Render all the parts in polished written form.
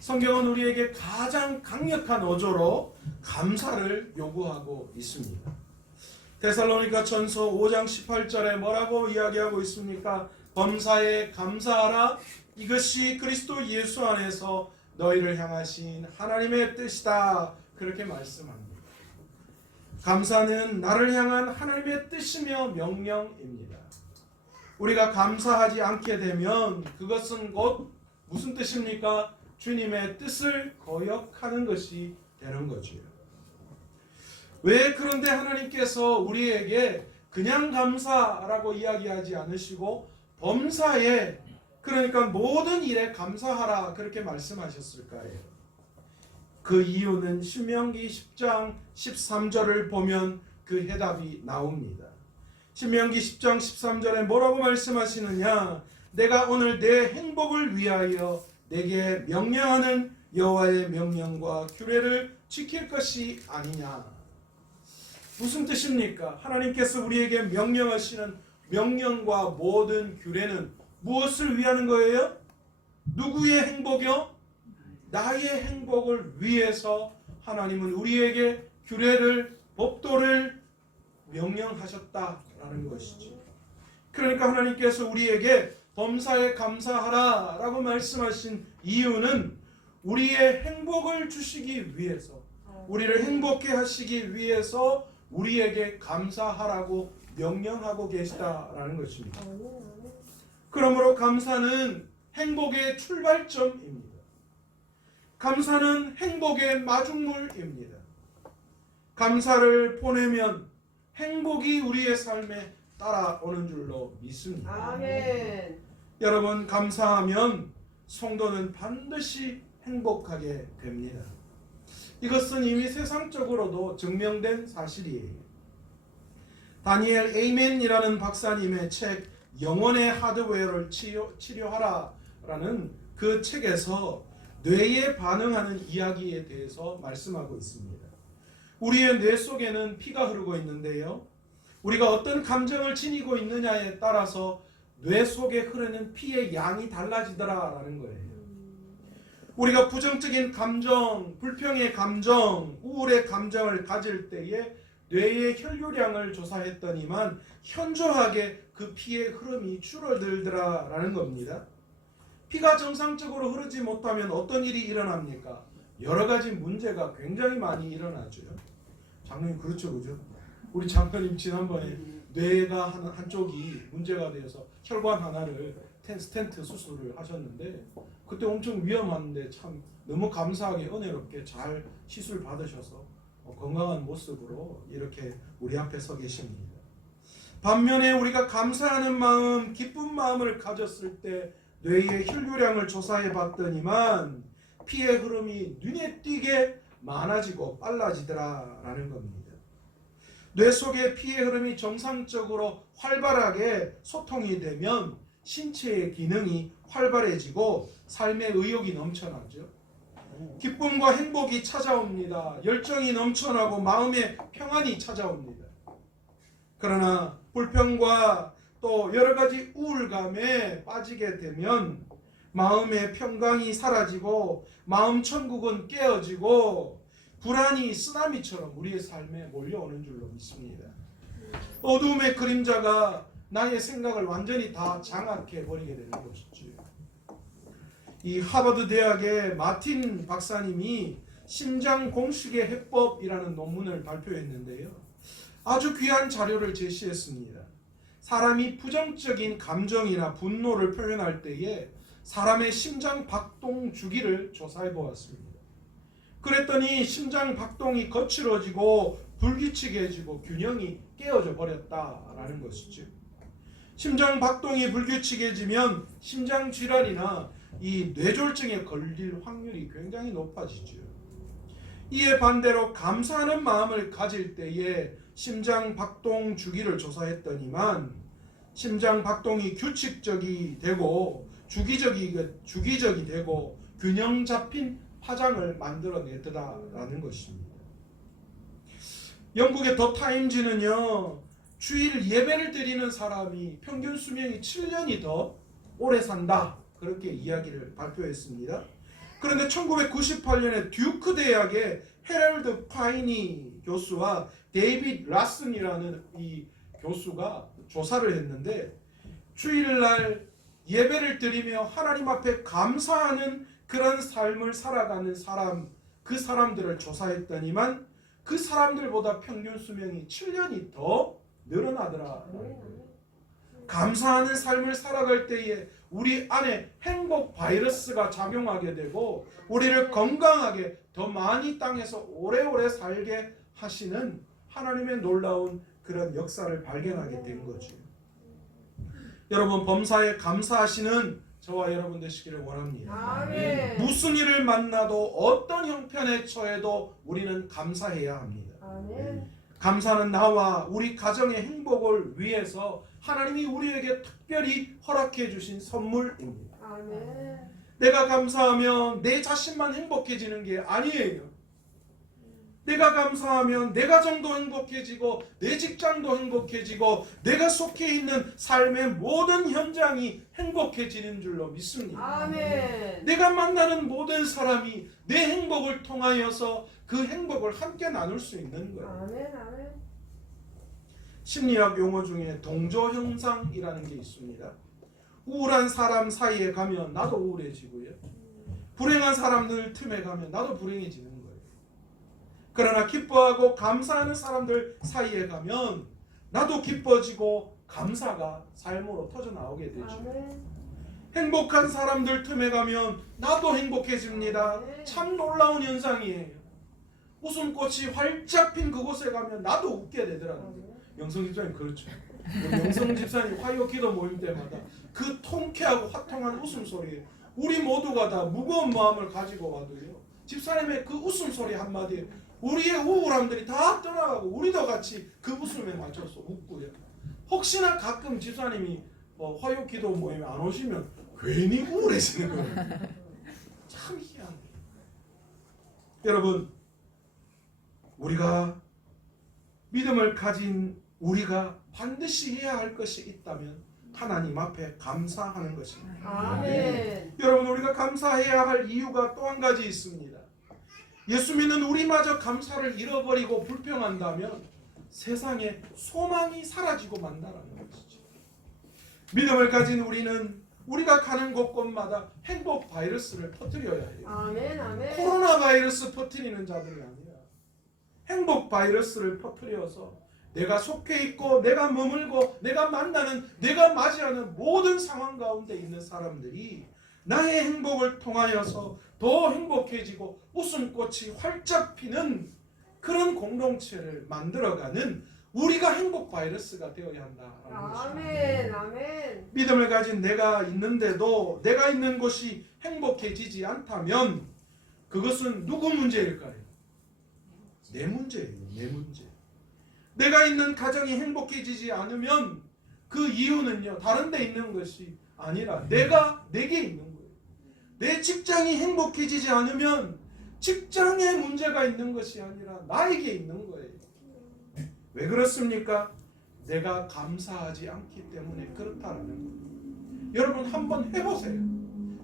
성경은 우리에게 가장 강력한 어조로 감사를 요구하고 있습니다. 데살로니가 전서 5장 18절에 뭐라고 이야기하고 있습니까? 범사에 감사하라. 이것이 그리스도 예수 안에서 너희를 향하신 하나님의 뜻이다. 그렇게 말씀합니다. 감사는 나를 향한 하나님의 뜻이며 명령입니다. 우리가 감사하지 않게 되면 그것은 곧 무슨 뜻입니까? 주님의 뜻을 거역하는 것이 되는 거지요. 왜 그런데 하나님께서 우리에게 그냥 감사라고 이야기하지 않으시고 범사에, 그러니까 모든 일에 감사하라 그렇게 말씀하셨을까요? 그 이유는 신명기 10장 13절을 보면 그 해답이 나옵니다. 신명기 10장 13절에 뭐라고 말씀하시느냐? 내가 오늘 내 행복을 위하여 내게 명령하는 여호와의 명령과 규례를 지킬 것이 아니냐. 무슨 뜻입니까? 하나님께서 우리에게 명령하시는 명령과 모든 규례는 무엇을 위하는 거예요? 누구의 행복이요? 나의 행복을 위해서 하나님은 우리에게 규례를, 법도를 명령하셨다라는 것이지. 그러니까 하나님께서 우리에게 범사에 감사하라 라고 말씀하신 이유는 우리의 행복을 주시기 위해서, 우리를 행복해 하시기 위해서 우리에게 감사하라고 명령하고 계시다라는 것입니다. 그러므로 감사는 행복의 출발점입니다. 감사는 행복의 마중물입니다. 감사를 보내면 행복이 우리의 삶에 따라오는 줄로 믿습니다. 아멘. 여러분, 감사하면 성도는 반드시 행복하게 됩니다. 이것은 이미 세상적으로도 증명된 사실이에요. 다니엘 에이맨이라는 박사님의 책 영혼의 하드웨어를 치료하라라는 그 책에서 뇌에 반응하는 이야기에 대해서 말씀하고 있습니다. 우리의 뇌 속에는 피가 흐르고 있는데요, 우리가 어떤 감정을 지니고 있느냐에 따라서 뇌 속에 흐르는 피의 양이 달라지더라라는 거예요. 우리가 부정적인 감정, 불평의 감정, 우울의 감정을 가질 때에 뇌의 혈류량을 조사했더니만 현저하게 그 피의 흐름이 줄어들더라라는 겁니다. 피가 정상적으로 흐르지 못하면 어떤 일이 일어납니까? 여러 가지 문제가 굉장히 많이 일어나죠. 장로님 그렇죠, 그죠? 우리 장로님 지난번에 뇌가 한쪽이 문제가 되어서 혈관 하나를 스텐트 수술을 하셨는데 그때 엄청 위험한데 참 너무 감사하게 은혜롭게 잘 시술 받으셔서 건강한 모습으로 이렇게 우리 앞에 서 계십니다. 반면에 우리가 감사하는 마음, 기쁜 마음을 가졌을 때 뇌의 혈류량을 조사해 봤더니만 피의 흐름이 눈에 띄게 많아지고 빨라지더라라는 겁니다. 뇌 속의 피의 흐름이 정상적으로 활발하게 소통이 되면 신체의 기능이 활발해지고 삶의 의욕이 넘쳐나죠. 기쁨과 행복이 찾아옵니다. 열정이 넘쳐나고 마음의 평안이 찾아옵니다. 그러나 불평과 또 여러 가지 우울감에 빠지게 되면 마음의 평강이 사라지고 마음 천국은 깨어지고 불안이 쓰나미처럼 우리의 삶에 몰려오는 줄로 믿습니다. 어두움의 그림자가 나의 생각을 완전히 다 장악해 버리게 되는 것이지. 이 하버드 대학의 마틴 박사님이 심장 공식의 해법이라는 논문을 발표했는데요, 아주 귀한 자료를 제시했습니다. 사람이 부정적인 감정이나 분노를 표현할 때에 사람의 심장 박동 주기를 조사해 보았습니다. 그랬더니 심장 박동이 거칠어지고 불규칙해지고 균형이 깨어져 버렸다라는 것이죠. 심장 박동이 불규칙해지면 심장 질환이나 이 뇌졸중에 걸릴 확률이 굉장히 높아지죠. 이에 반대로 감사하는 마음을 가질 때에 심장 박동 주기를 조사했더니만 심장 박동이 규칙적이 되고 주기적이 되고 균형 잡힌 파장을 만들어내더라라는 것입니다. 영국의 더 타임즈는요, 주일 예배를 드리는 사람이 평균 수명이 7년이 더 오래 산다, 그렇게 이야기를 발표했습니다. 그런데 1998년에 듀크 대학의 헤럴드 파이니 교수와 데이빗 라슨이라는 이 교수가 조사를 했는데 주일날 예배를 드리며 하나님 앞에 감사하는 그런 삶을 살아가는 사람, 그 사람들을 조사했더니만 그 사람들보다 평균 수명이 7년이 더 늘어나더라. 감사하는 삶을 살아갈 때에 우리 안에 행복 바이러스가 작용하게 되고 우리를 건강하게 더 많이 땅에서 오래오래 살게 하시는 하나님의 놀라운 그런 역사를 발견하게 된 거죠. 여러분, 범사에 감사하시는 저와 여러분 되시기를 원합니다. 아멘. 무슨 일을 만나도 어떤 형편에 처해도 우리는 감사해야 합니다. 아멘. 감사는 나와 우리 가정의 행복을 위해서 하나님이 우리에게 특별히 허락해 주신 선물입니다. 아멘. 내가 감사하면 내 자신만 행복해지는 게 아니에요. 내가 감사하면 내 가정도 행복해지고 내 직장도 행복해지고 내가 속해 있는 삶의 모든 현장이 행복해지는 줄로 믿습니다. 아멘. 내가 만나는 모든 사람이 내 행복을 통하여서 그 행복을 함께 나눌 수 있는 거예요. 아멘. 아멘. 심리학 용어 중에 동조 현상이라는 게 있습니다. 우울한 사람 사이에 가면 나도 우울해지고요. 불행한 사람들 틈에 가면 나도 불행해지는 거예요. 그러나 기뻐하고 감사하는 사람들 사이에 가면 나도 기뻐지고 감사가 삶으로 터져 나오게 되죠. 아멘. 행복한 사람들 틈에 가면 나도 행복해집니다. 참 놀라운 현상이에요. 웃음꽃이 활짝 핀 그곳에 가면 나도 웃게 되더라고요. 영성 집사님 그렇죠. 영성 집사님 화요 기도 모임 때마다 그 통쾌하고 화통한 웃음소리에 우리 모두가 다 무거운 마음을 가지고 와도요, 집사님의 그 웃음소리 한마디에 우리의 우울함들이 다 떠나가고 우리도 같이 그 웃음에 맞춰서 웃고요. 혹시나 가끔 집사님이 화요 기도 모임에 안 오시면 괜히 우울해지는 거예요. 참 희한해요. 여러분, 우리가 믿음을 가진 우리가 반드시 해야 할 것이 있다면 하나님 앞에 감사하는 것입니다. 아멘. 여러분, 우리가 감사해야 할 이유가 또 한 가지 있습니다. 예수 믿는 우리마저 감사를 잃어버리고 불평한다면 세상에 소망이 사라지고 만다라는 것이죠. 믿음을 가진 우리는 우리가 가는 곳곳마다 행복 바이러스를 퍼뜨려야 해요. 아멘. 아멘. 코로나 바이러스 퍼뜨리는 자들이 아니라 행복 바이러스를 퍼뜨려서 내가 속해 있고 내가 머물고 내가 만나는 내가 맞이하는 모든 상황 가운데 있는 사람들이 나의 행복을 통하여서 더 행복해지고 웃음꽃이 활짝 피는 그런 공동체를 만들어가는 우리가 행복 바이러스가 되어야 한다라는 것입니다. 아멘. 아멘. 믿음을 가진 내가 있는데도 내가 있는 곳이 행복해지지 않다면 그것은 누구 문제일까요? 내 문제예요. 내 문제. 내가 있는 가정이 행복해지지 않으면 그 이유는요, 다른 데 있는 것이 아니라 내게 있는 거예요. 내 직장이 행복해지지 않으면 직장에 문제가 있는 것이 아니라 나에게 있는 거예요. 왜 그렇습니까? 내가 감사하지 않기 때문에 그렇다라는 거예요. 여러분, 한번 해보세요.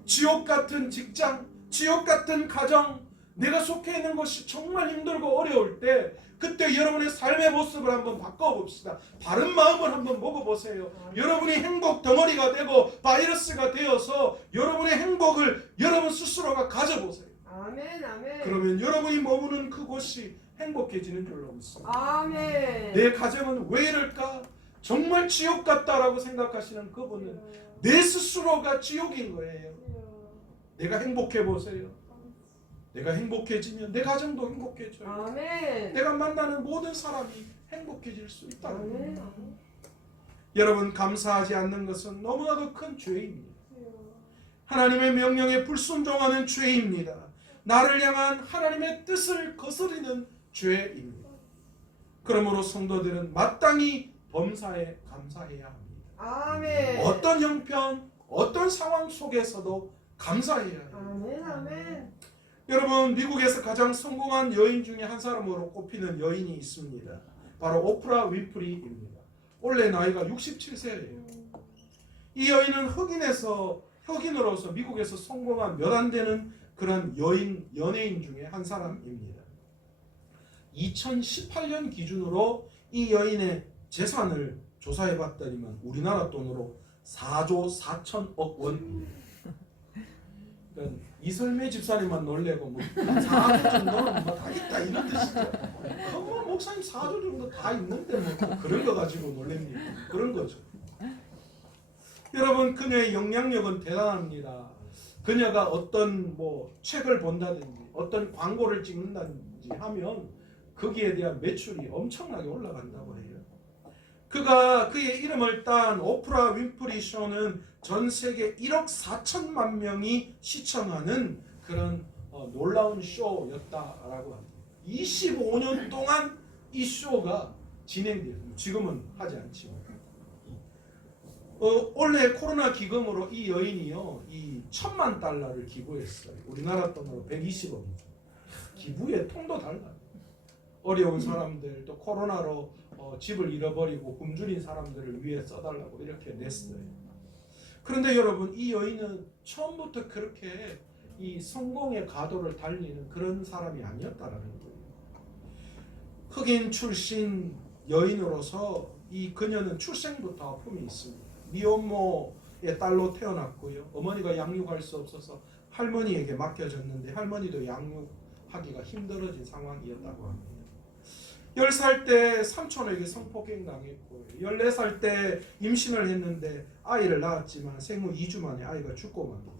지옥 같은 직장, 지옥 같은 가정, 내가 속해 있는 것이 정말 힘들고 어려울 때 그때 여러분의 삶의 모습을 한번 바꿔봅시다. 바른 마음을 한번 먹어보세요. 여러분이 행복 덩어리가 되고 바이러스가 되어서 여러분의 행복을 여러분 스스로가 가져보세요. 아멘. 아멘. 그러면 여러분이 머무는 그곳이 행복해지는 줄로 믿습니다. 아멘. 내 가정은 왜 이럴까? 정말 지옥 같다라고 생각하시는 그분은 내 스스로가 지옥인 거예요. 내가 행복해 보세요. 내가 행복해지면 내 가정도 행복해져요. 아멘. 내가 만나는 모든 사람이 행복해질 수 있다는 아멘. 거예요. 여러분, 감사하지 않는 것은 너무나도 큰 죄입니다. 하나님의 명령에 불순종하는 죄입니다. 나를 향한 하나님의 뜻을 거스르는 죄입니다. 그러므로 성도들은 마땅히 범사에 감사해야 합니다. 아멘. 어떤 형편, 어떤 상황 속에서도 감사해야 해요. 아멘. 아멘. 여러분, 미국에서 가장 성공한 여인 중에 한 사람으로 꼽히는 여인이 있습니다. 바로 오프라 윈프리입니다. 원래 나이가 67세예요. 이 여인은 흑인으로서 미국에서 성공한 몇 안 되는 그런 연예인 중에 한 사람입니다. 2018년 기준으로 이 여인의 재산을 조사해 봤더니만 우리나라 돈으로 4조 4천억 원. 그러니까 이설매 집사님만 놀래고 뭐 4조 정도는 뭐 다 있다 이런 뜻이죠. 뭐 목사님 4조 정도 다 있는데 뭐 그런 거 가지고 놀랍니까? 그런 거죠. 여러분, 그녀의 영향력은 대단합니다. 그녀가 어떤 뭐 책을 본다든지 어떤 광고를 찍는다든지 하면 거기에 대한 매출이 엄청나게 올라간다고 해요. 그의 이름을 딴 오프라 윈프리 쇼는 전 세계 1억 4천만 명이 시청하는 그런 놀라운 쇼였다라고 합니다. 25년 동안 이 쇼가 진행돼요. 지금은 하지 않지만. 올해 코로나 기금으로 이 여인이요, 이 $1,000만 기부했어요. 우리나라 돈으로 120억이죠. 기부의 통도 달라요. 어려운 사람들, 또 코로나로 집을 잃어버리고 굶주린 사람들을 위해 써달라고 이렇게 냈어요. 그런데 여러분, 이 여인은 처음부터 그렇게 이 성공의 가도를 달리는 그런 사람이 아니었다라는 거예요. 흑인 출신 여인으로서 이 그녀는 출생부터 아픔이 있습니다. 미혼모의 딸로 태어났고요. 어머니가 양육할 수 없어서 할머니에게 맡겨졌는데 할머니도 양육하기가 힘들어진 상황이었다고 합니다. 10살 때 삼촌에게 성폭행 당했고 14살 때 임신을 했는데 아이를 낳았지만 생후 2주 만에 아이가 죽고 맙니다.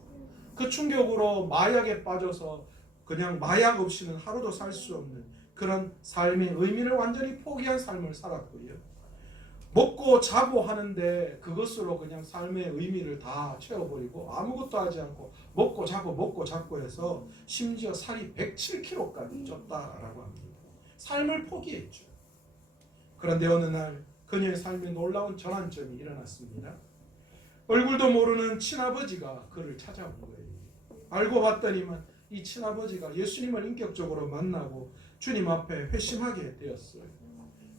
그 충격으로 마약에 빠져서 그냥 마약 없이는 하루도 살 수 없는 그런 삶의 의미를 완전히 포기한 삶을 살았고요. 먹고 자고 하는데 그것으로 그냥 삶의 의미를 다 채워버리고 아무것도 하지 않고 먹고 자고 해서 심지어 살이 107kg까지 쪘다라고 합니다. 삶을 포기했죠. 그런데 어느 날 그녀의 삶에 놀라운 전환점이 일어났습니다. 얼굴도 모르는 친아버지가 그를 찾아온 거예요. 알고 봤더니만 이 친아버지가 예수님을 인격적으로 만나고 주님 앞에 회심하게 되었어요.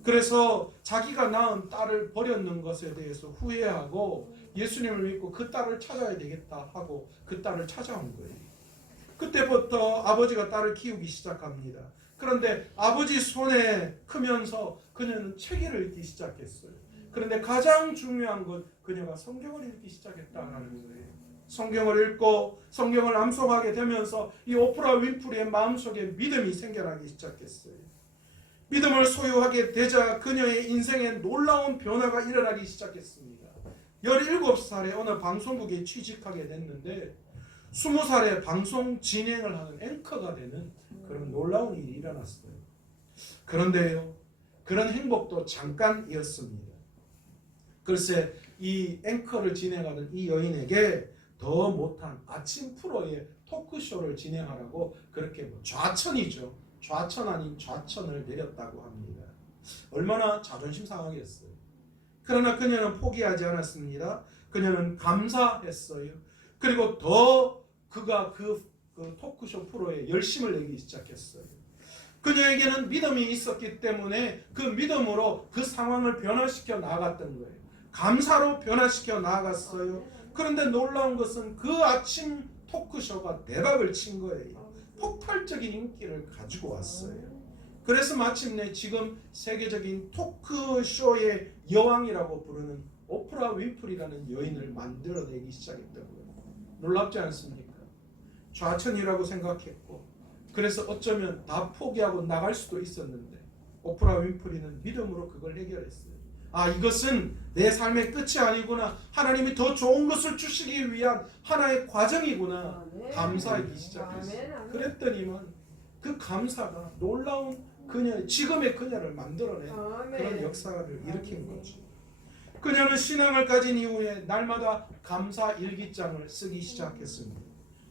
그래서 자기가 낳은 딸을 버렸는 것에 대해서 후회하고 예수님을 믿고 그 딸을 찾아야 되겠다 하고 그 딸을 찾아온 거예요. 그때부터 아버지가 딸을 키우기 시작합니다. 그런데 아버지 손에 크면서 그녀는 책을 읽기 시작했어요. 그런데 가장 중요한 건 그녀가 성경을 읽기 시작했다는 거예요. 성경을 읽고 성경을 암송하게 되면서 이 오프라 윈프리의 마음속에 믿음이 생겨나기 시작했어요. 믿음을 소유하게 되자 그녀의 인생에 놀라운 변화가 일어나기 시작했습니다. 17살에 어느 방송국에 취직하게 됐는데 20살에 방송 진행을 하는 앵커가 되는 그런 놀라운 일이 일어났어요. 그런데요, 그런 행복도 잠깐이었습니다. 글쎄, 이 앵커를 진행하던 이 여인에게 더 못한 아침 프로의 토크쇼를 진행하라고 그렇게 좌천이죠. 좌천 아닌 좌천을 내렸다고 합니다. 얼마나 자존심 상하겠어요. 그러나 그녀는 포기하지 않았습니다. 그녀는 감사했어요. 그리고 더 그가 그 토크쇼 프로에 열심을 내기 시작했어요. 그녀에게는 믿음이 있었기 때문에 그 믿음으로 그 상황을 변화시켜 나아갔던 거예요. 감사로 변화시켜 나아갔어요. 그런데 놀라운 것은 그 아침 토크쇼가 대박을 친 거예요. 폭발적인 인기를 가지고 왔어요. 그래서 마침내 지금 세계적인 토크쇼의 여왕이라고 부르는 오프라 윈프리라는 여인을 만들어내기 시작했던 거예요. 놀랍지 않습니까? 좌천이라고 생각했고 그래서 어쩌면 다 포기하고 나갈 수도 있었는데 오프라 윈프리는 믿음으로 그걸 해결했어요. 아, 이것은 내 삶의 끝이 아니구나. 하나님이 더 좋은 것을 주시기 위한 하나의 과정이구나. 감사하기 시작했어요. 그랬더니만 그 감사가 놀라운 지금의 그녀를 만들어낸 그런 역사를 일으킨 거죠. 그녀는 신앙을 가진 이후에 날마다 감사 일기장을 쓰기 시작했습니다.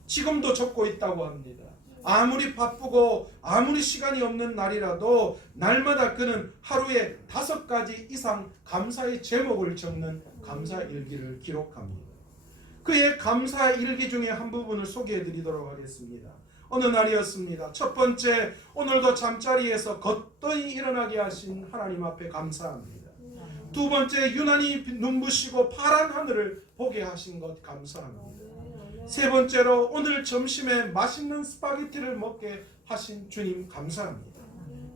지금도 적고 있다고 합니다. 아무리 바쁘고 아무리 시간이 없는 날이라도 날마다 그는 하루에 5가지 이상 감사의 제목을 적는 감사 일기를 기록합니다. 그의 감사 일기 중에 한 부분을 소개해 드리도록 하겠습니다. 어느 날이었습니다. 첫 번째, 오늘도 잠자리에서 거뜬히 일어나게 하신 하나님 앞에 감사합니다. 두 번째, 유난히 눈부시고 파란 하늘을 보게 하신 것 감사합니다. 세 번째로 오늘 점심에 맛있는 스파게티를 먹게 하신 주님 감사합니다.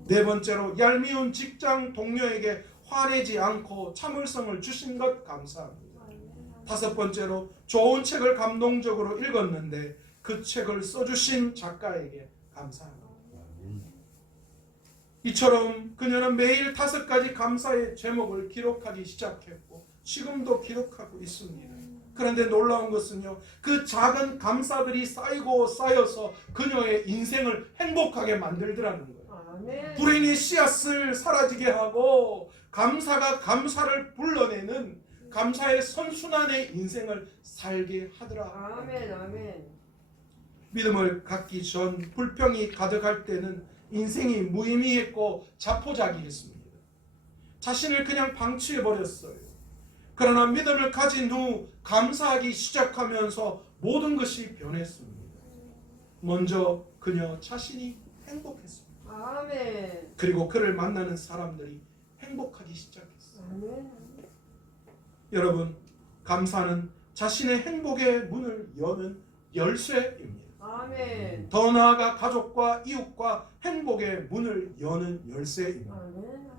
네 번째로 얄미운 직장 동료에게 화내지 않고 참을성을 주신 것 감사합니다. 다섯 번째로 좋은 책을 감동적으로 읽었는데 그 책을 써주신 작가에게 감사합니다. 이처럼 그녀는 매일 5가지 감사의 제목을 기록하기 시작했고 지금도 기록하고 있습니다. 그런데 놀라운 것은요, 그 작은 감사들이 쌓이고 쌓여서 그녀의 인생을 행복하게 만들더라는 거예요. 아멘. 불행의 씨앗을 사라지게 하고 감사가 감사를 불러내는 감사의 선순환의 인생을 살게 하더라. 아멘. 아멘. 믿음을 갖기 전 불평이 가득할 때는 인생이 무의미했고 자포자기했습니다. 자신을 그냥 방치해버렸어요. 그러나 믿음을 가진 후 감사하기 시작하면서 모든 것이 변했습니다. 먼저 그녀 자신이 행복했습니다. 아멘. 그리고 그를 만나는 사람들이 행복하기 시작했어요. 아멘. 여러분, 감사는 자신의 행복의 문을 여는 열쇠입니다. 아멘. 더 나아가 가족과 이웃과 행복의 문을 여는 열쇠입니다. 아멘.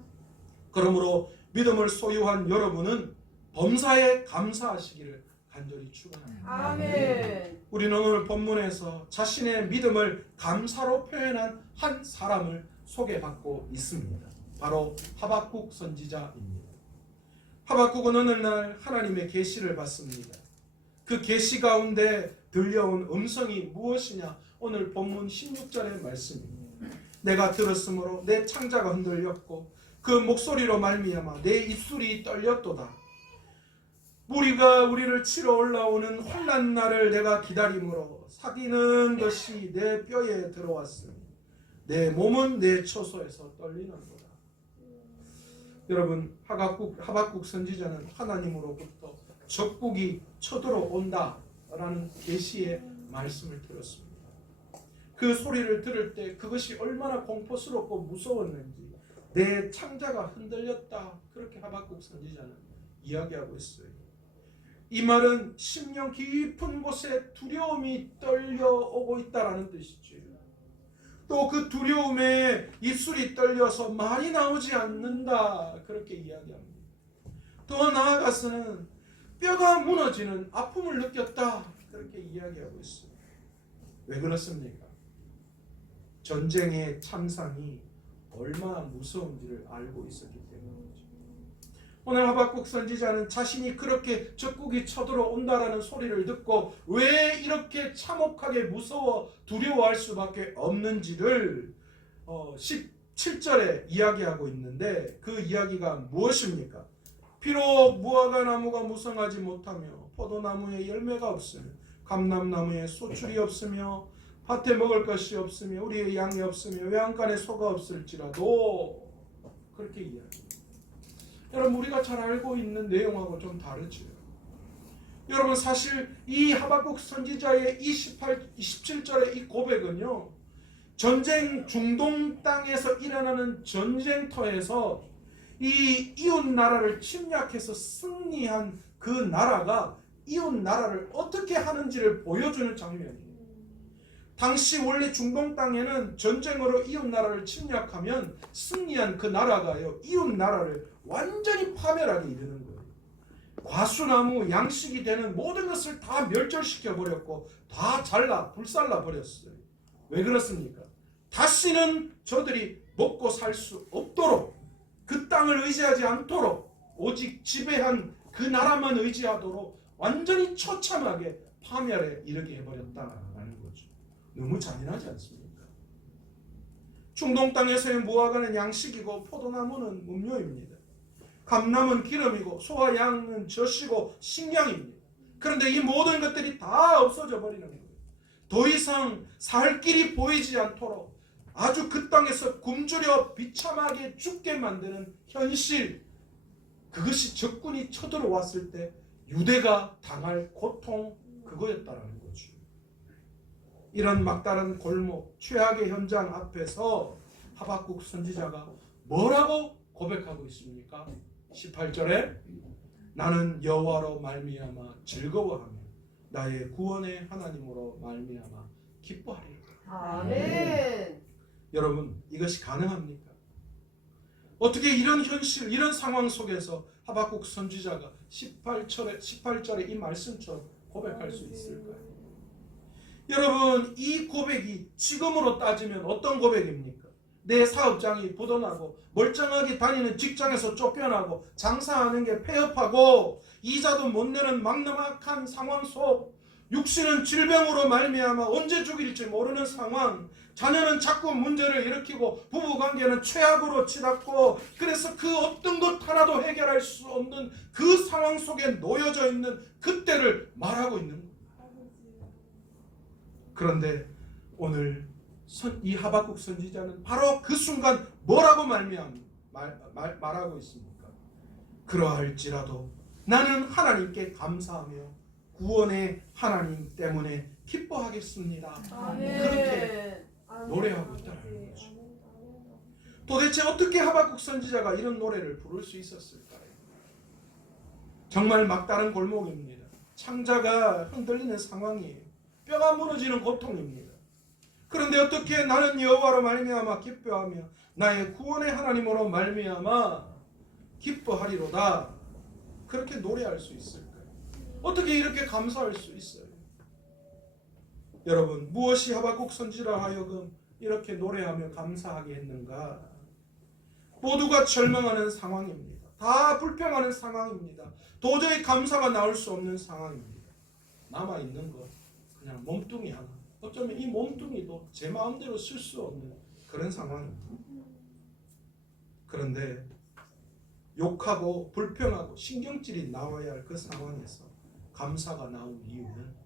그러므로 믿음을 소유한 여러분은 범사에 감사하시기를 간절히 축원합니다. 아멘. 우리는 오늘 본문에서 자신의 믿음을 감사로 표현한 한 사람을 소개받고 있습니다. 바로 하박국 선지자입니다. 하박국은 어느 날 하나님의 계시를 받습니다. 그 계시 가운데 들려온 음성이 무엇이냐? 오늘 본문 16절의 말씀입니다. 내가 들었으므로 내 창자가 흔들렸고 그 목소리로 말미암아 내 입술이 떨렸도다. 무리가 우리를 치러 올라오는 환난 날을 내가 기다림으로 사귀는 것이 내 뼈에 들어왔으니 내 몸은 내 처소에서 떨리는도다. 여러분, 하박국 선지자는 하나님으로부터 적국이 쳐들어온다 라는 계시의 말씀을 들었습니다. 그 소리를 들을 때 그것이 얼마나 공포스럽고 무서웠는지 내 창자가 흔들렸다, 그렇게 하박국 선지자는 이야기하고 있어요. 이 말은 심령 깊은 곳에 두려움이 떨려오고 있다라는 뜻이죠. 또 그 두려움에 입술이 떨려서 말이 나오지 않는다, 그렇게 이야기합니다. 더 나아가서는 뼈가 무너지는 아픔을 느꼈다, 그렇게 이야기하고 있어요. 왜 그렇습니까? 전쟁의 참상이 얼마나 무서운지를 알고 있었기 때문이죠. 오늘 하박국 선지자는 자신이 그렇게 적국이 쳐들어온다라는 소리를 듣고 왜 이렇게 참혹하게 무서워 두려워할 수밖에 없는지를 17절에 이야기하고 있는데, 그 이야기가 무엇입니까? 비록 무화과 나무가 무성하지 못하며 포도나무에 열매가 없으며 감람나무에 소출이 없으며 밭에 먹을 것이 없으며 우리의 양이 없으며 외양간에 소가 없을지라도, 그렇게 이야기합니다. 여러분, 우리가 잘 알고 있는 내용하고 좀 다르죠. 여러분, 사실 이 하박국 선지자의 27절의 이 고백은요, 전쟁 중동 땅에서 일어나는 전쟁터에서 이 이웃 나라를 침략해서 승리한 그 나라가 이웃 나라를 어떻게 하는지를 보여주는 장면이에요. 당시 원래 중동 땅에는 전쟁으로 이웃 나라를 침략하면 승리한 그 나라가요, 이웃 나라를 완전히 파멸하게 이르는 거예요. 과수나무, 양식이 되는 모든 것을 다 멸절시켜 버렸고 다 불살라 버렸어요. 왜 그렇습니까? 다시는 저들이 먹고 살 수 없도록, 그 땅을 의지하지 않도록 오직 지배한 그 나라만 의지하도록 완전히 처참하게 파멸에 이르게 해버렸다라는 거죠. 너무 잔인하지 않습니까? 중동 땅에서의 무화과는 양식이고 포도나무는 음료입니다. 감람은 기름이고 소와 양은 젖이고 식량입니다. 그런데 이 모든 것들이 다 없어져 버리는 거예요. 더 이상 살 길이 보이지 않도록 아주 그 땅에서 굶주려 비참하게 죽게 만드는 현실, 그것이 적군이 쳐들어왔을 때 유대가 당할 고통, 그거였다라는 거죠. 이런 막다른 골목, 최악의 현장 앞에서 하박국 선지자가 뭐라고 고백하고 있습니까? 18절에 나는 여호와로 말미암아 즐거워하며 나의 구원의 하나님으로 말미암아 기뻐하리라. 아멘. 여러분, 이것이 가능합니까? 어떻게 이런 현실, 이런 상황 속에서 하박국 선지자가 18절에 이 말씀처럼 고백할 수 있을까요? 여러분, 이 고백이 지금으로 따지면 어떤 고백입니까? 내 사업장이 부도나고 멀쩡하게 다니는 직장에서 쫓겨나고 장사하는 게 폐업하고 이자도 못 내는 막막한 상황 속, 육신은 질병으로 말미암아 언제 죽일지 모르는 상황, 자녀는 자꾸 문제를 일으키고 부부관계는 최악으로 치닫고, 그래서 그 어떤 것 하나도 해결할 수 없는 그 상황 속에 놓여져 있는 그때를 말하고 있는 겁니다. 그런데 오늘 이 하박국 선지자는 바로 그 순간 뭐라고 말하고 있습니까? 그러할지라도 나는 하나님께 감사하며 구원의 하나님 때문에 기뻐하겠습니다. 그렇게 노래하고 있다는 거죠. 도대체 어떻게 하박국 선지자가 이런 노래를 부를 수 있었을까요? 정말 막다른 골목입니다. 창자가 흔들리는 상황이에요. 뼈가 무너지는 고통입니다. 그런데 어떻게 나는 여호와로 말미암아 기뻐하며 나의 구원의 하나님으로 말미암아 기뻐하리로다, 그렇게 노래할 수 있을까요? 어떻게 이렇게 감사할 수 있어요? 여러분, 무엇이 하박국 선지자로 하여금 이렇게 노래하며 감사하게 했는가? 모두가 절망하는 상황입니다. 다 불평하는 상황입니다. 도저히 감사가 나올 수 없는 상황입니다. 남아있는 것 그냥 몸뚱이 하나, 어쩌면 이 몸뚱이도 제 마음대로 쓸 수 없는 그런 상황입니다. 그런데 욕하고 불평하고 신경질이 나와야 할 그 상황에서 감사가 나온 이유는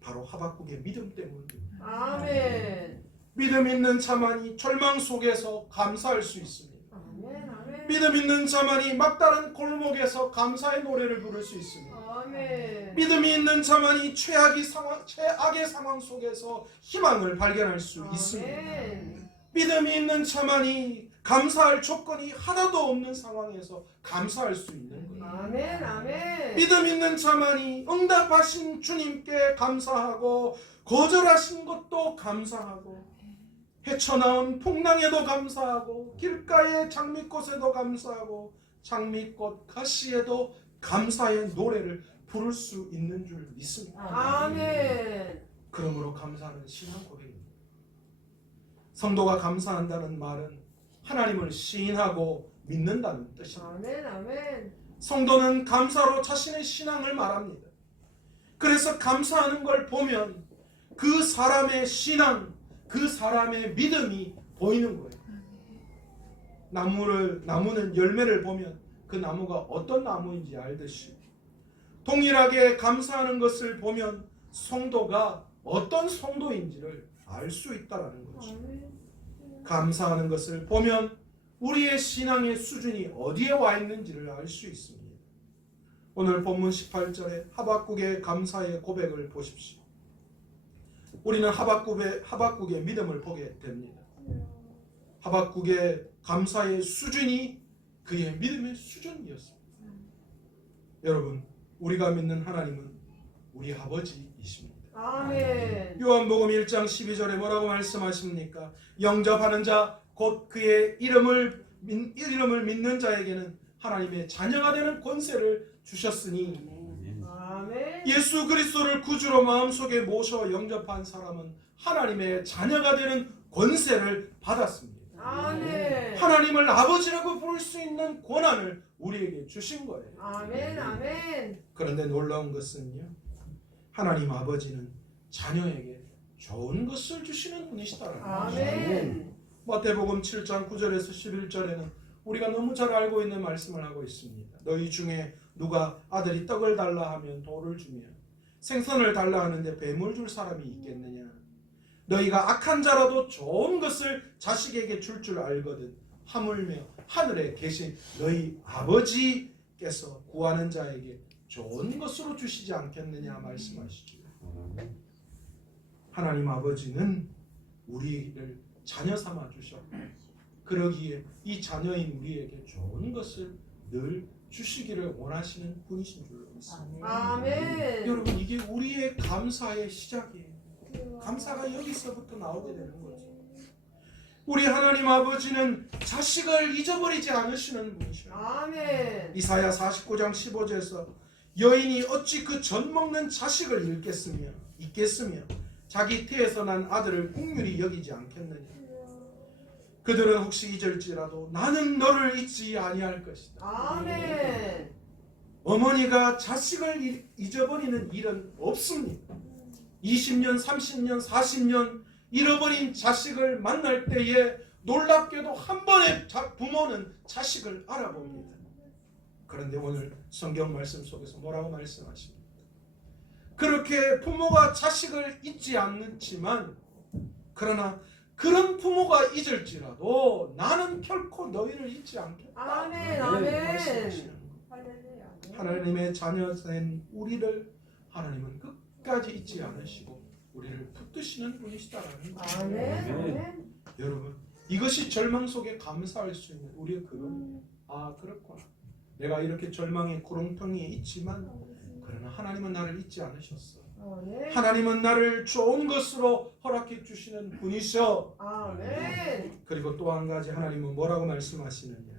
바로 하박국의 믿음 때문입니다. 아멘. 믿음 있는 자만이 절망 속에서 감사할 수 있습니다. 아멘. 아멘. 믿음 있는 자만이 막다른 골목에서 감사의 노래를 부를 수 있습니다. 아멘. 믿음이 있는 자만이 최악의 상황 속에서 희망을 발견할 수 있습니다. 아멘. 믿음이 있는 자만이 감사할 조건이 하나도 없는 상황에서 감사할 수 있는 거예요. 아멘. 아멘. 믿음 있는 자만이 응답하신 주님께 감사하고 거절하신 것도 감사하고 헤쳐나온 풍랑에도 감사하고 길가의 장미꽃에도 감사하고 장미꽃 가시에도 감사의 노래를 부를 수 있는 줄 믿습니다. 아멘. 그러므로 감사는 신앙 고백입니다. 성도가 감사한다는 말은 하나님을 시인하고 믿는다는 뜻입니다. 아멘. 아멘. 성도는 감사로 자신의 신앙을 말합니다. 그래서 감사하는 걸 보면 그 사람의 신앙, 그 사람의 믿음이 보이는 거예요. 나무는 열매를 보면 그 나무가 어떤 나무인지 알듯이 동일하게 감사하는 것을 보면 성도가 어떤 성도인지를 알 수 있다는 거죠. 감사하는 것을 보면 우리의 신앙의 수준이 어디에 와 있는지를 알 수 있습니다. 오늘 본문 18절에 하박국의 감사의 고백을 보십시오. 우리는 하박국의 믿음을 보게 됩니다. 하박국의 감사의 수준이 그의 믿음의 수준이었습니다. 여러분, 우리가 믿는 하나님은 우리 아버지이십니다. 아멘. 요한복음 1장 12절에 뭐라고 말씀하십니까? 영접하는 자, 곧 그의 이름을 믿는 자에게는 하나님의 자녀가 되는 권세를 주셨으니, 아멘. 예수 그리스도를 구주로 마음속에 모셔 영접한 사람은 하나님의 자녀가 되는 권세를 받았습니다. 아멘. 하나님을 아버지라고 부를 수 있는 권한을 우리에게 주신 거예요. 아멘. 아멘. 그런데 놀라운 것은요, 하나님 아버지는 자녀에게 좋은 것을 주시는 분이시다라는 거죠. 아멘. 마태복음 7장 9절에서 11절에는 우리가 너무 잘 알고 있는 말씀을 하고 있습니다. 너희 중에 누가 아들이 떡을 달라 하면 돌을 주며 생선을 달라 하는데 뱀을 줄 사람이 있겠느냐? 너희가 악한 자라도 좋은 것을 자식에게 줄 줄 알거든 하물며 하늘에 계신 너희 아버지께서 구하는 자에게 좋은 것으로 주시지 않겠느냐 말씀하시죠. 하나님 아버지는 우리를 자녀 삼아 주셨고, 그러기에 이 자녀인 우리에게 좋은 것을 늘 주시기를 원하시는 분이신 줄로 믿습니다. 아멘. 여러분 이게 우리의 감사의 시작이에요. 감사가 여기서부터 나오게 되는 거죠. 우리 하나님 아버지는 자식을 잊어버리지 않으시는 분이셔요. 아멘. 이사야 49장 15절에서 여인이 어찌 그 젖 먹는 자식을 잊겠으며 자기 태에서 난 아들을 긍휼히 여기지 않겠느냐. 그들은 혹시 잊을지라도 나는 너를 잊지 아니할 것이다. 아멘. 어머니가 자식을 잊어버리는 일은 없습니다. 20년, 30년, 40년 잃어버린 자식을 만날 때에 놀랍게도 한 번에 부모는 자식을 알아봅니다. 그런데 오늘 성경 말씀 속에서 뭐라고 말씀하십니까? 그렇게 부모가 자식을 잊지 않지만 그러나 그런 부모가 잊을지라도 나는 결코 너희를 잊지 않겠다. 아멘. 아멘. 말씀하시는 하나님의 자녀된 우리를 하나님은 끝까지 잊지 않으시고 우리를 붙드시는 분이시다라는 거예요. 아멘. 아멘. 여러분 이것이 절망 속에 감사할 수 있는 우리의 그런 그렇구나. 내가 이렇게 절망의 구렁텅이에 있지만 그러나 하나님은 나를 잊지 않으셨어. 아멘. 하나님은 나를 좋은 것으로 허락해 주시는 분이셔. 아멘. 그리고 또 한 가지 하나님은 뭐라고 말씀하시느냐.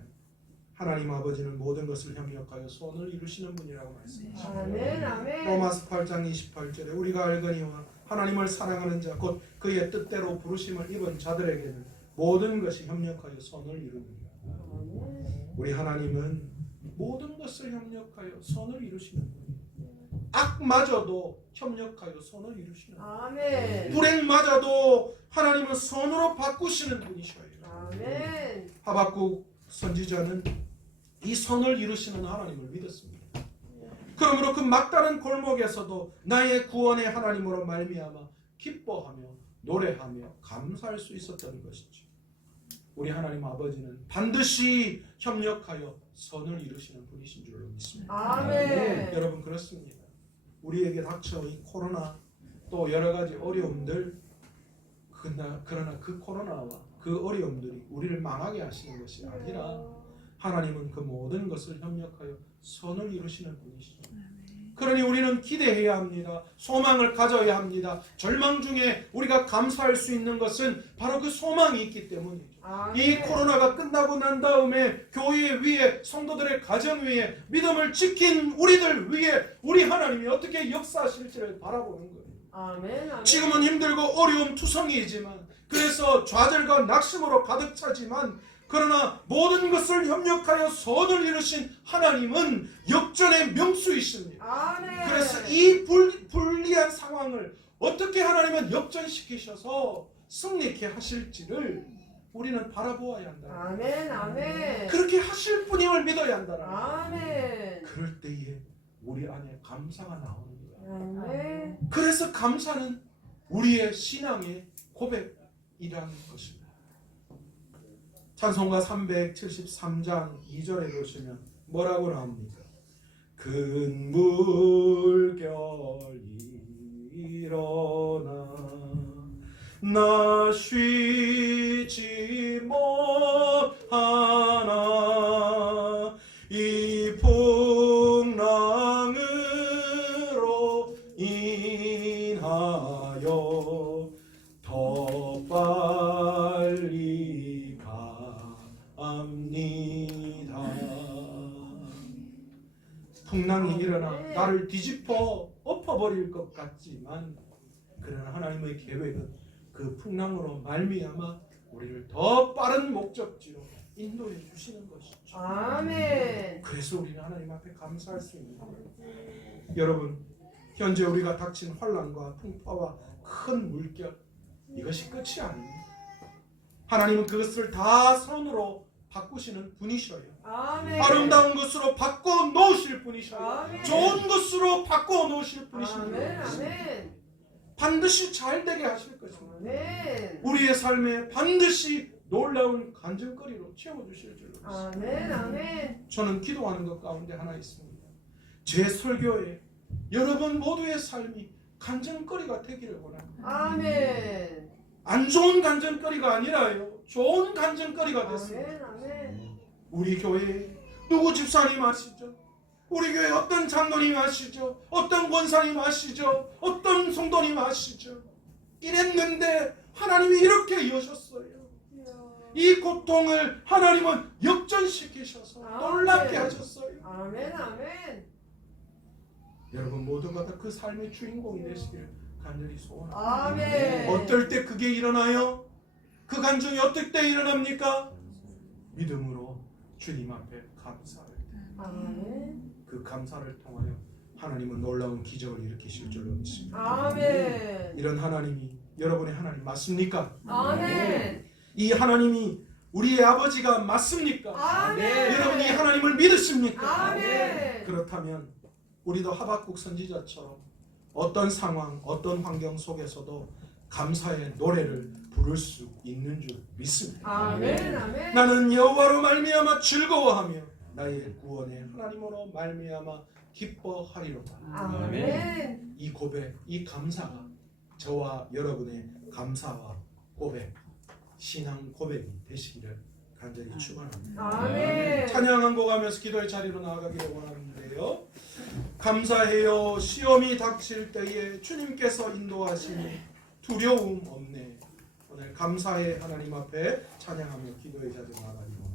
하나님 아버지는 모든 것을 협력하여 소원을 이루시는 분이라고 말씀하십니다. 아멘. 아멘. 로마서 8장 28절에 우리가 알거니와 하나님을 사랑하는 자 곧 그의 뜻대로 부르심을 입은 자들에게는 모든 것이 협력하여 선을 이루느니라. 우리 하나님은 모든 것을 협력하여 선을 이루시는 분이에요. 악마저도 협력하여 선을 이루시는 분이에요. 아멘. 불행마저도 하나님은 선으로 바꾸시는 분이셔요. 아멘. 하박국 선지자는 이 선을 이루시는 하나님을 믿었습니다. 그러므로 그 막다른 골목에서도 나의 구원의 하나님으로 말미암아 기뻐하며 노래하며 감사할 수 있었던 것이죠. 우리 하나님 아버지는 반드시 협력하여 선을 이루시는 분이신 줄로 믿습니다. 아멘. 여러분 그렇습니다. 우리에게 닥쳐 이 코로나 또 여러 가지 어려움들 그러나 그 코로나와 그 어려움들이 우리를 망하게 하시는 것이 아니라 하나님은 그 모든 것을 협력하여 선을 이루시는 분이시죠. 그러니 우리는 기대해야 합니다. 소망을 가져야 합니다. 절망 중에 우리가 감사할 수 있는 것은 바로 그 소망이 있기 때문이죠. 아멘. 이 코로나가 끝나고 난 다음에 교회 위에 성도들의 가정 위에 믿음을 지킨 우리들 위에 우리 하나님이 어떻게 역사하실지를 바라보는 거예요. 아멘. 아멘. 지금은 힘들고 어려움 투성이지만 그래서 좌절과 낙심으로 가득 차지만 그러나 모든 것을 협력하여 선을 이루신 하나님은 역전의 명수이십니다. 아멘. 그래서 이 불리한 상황을 어떻게 하나님은 역전시키셔서 승리케 하실지를 우리는 바라보아야 한다. 아멘. 아멘. 그렇게 하실 분임을 믿어야 한다. 아멘. 그럴 때에 우리 안에 감사가 나오는 거야. 아멘. 그래서 감사는 우리의 신앙의 고백이라는 것입니다. 찬송가 373장 2절에 보시면 뭐라고 나옵니까? 큰 물결이 일어나 나 쉬지 못하나 이 풍랑으로 인하여 더 빨리 갑니다. 풍랑이 일어나 나를 뒤집어 엎어버릴 것 같지만 그러나 하나님의 계획은 그 풍랑으로 말미암아 우리를 더 빠른 목적지로 인도해 주시는 것이죠. 아멘. 그래서 우리는 하나님 앞에 감사할 수 있는 거예요. 여러분 현재 우리가 닥친 환난과 풍파와 큰 물결 이것이 끝이 아닙니다. 하나님은 그것을 다 선으로 바꾸시는 분이셔요. 아멘. 아름다운 것으로 바꿔 놓으실 분이셔요. 아멘. 좋은 것으로 바꿔 놓으실 분이십니다. 아멘. 아멘. 반드시 잘 되게 하실 것입니다. 아멘. 우리의 삶에 반드시 놀라운 간증거리로 채워주실 줄로 믿습니다. 아멘. 아멘. 저는 기도하는 것 가운데 하나 있습니다. 제 설교에 여러분 모두의 삶이 간증거리가 되기를 원합니다. 아멘. 안 좋은 간증거리가 아니라요. 좋은 간증거리가 됐습니다. 아멘. 아멘. 우리 교회에 누구 집사님 아시죠? 우리 교회 어떤 장로님 아시죠? 어떤 권사님 아시죠? 어떤 성도님 아시죠? 이랬는데 하나님이 이렇게 여셨어요. 이 고통을 하나님은 역전시키셔서 놀랍게 하셨어요. 아멘 아멘 여러분 모두가 다 그 삶의 주인공이 되시기를 간절히 소원합니다. 아멘 어떨 때 그게 일어나요? 그 감정이 어떨 때 일어납니까? 믿음으로 주님 앞에 감사할 때. 아멘 그 감사를 통하여 하나님은 놀라운 기적을 일으키실 줄로 믿습니다. 아멘 이런 하나님이 여러분의 하나님 맞습니까? 아멘 이 하나님이 우리의 아버지가 맞습니까? 아멘 여러분이 하나님을 믿으십니까? 아멘 그렇다면 우리도 하박국 선지자처럼 어떤 상황, 어떤 환경 속에서도 감사의 노래를 부를 수 있는 줄 믿습니다. 아멘 아멘 나는 여호와로 말미암아 즐거워하며 나의 구원의 하나님으로 말미암아 기뻐하리로다. 아멘 이 고백, 이 감사가 저와 여러분의 감사와 고백, 신앙 고백이 되시기를 간절히 축원합니다. 아멘 찬양한 곡 하면서 기도의 자리로 나아가기를 원하는데요. 감사해요. 시험이 닥칠 때에 주님께서 인도하시니 두려움 없네. 오늘 감사의 하나님 앞에 찬양하며 기도의 자리로 나아가기를 원합니다.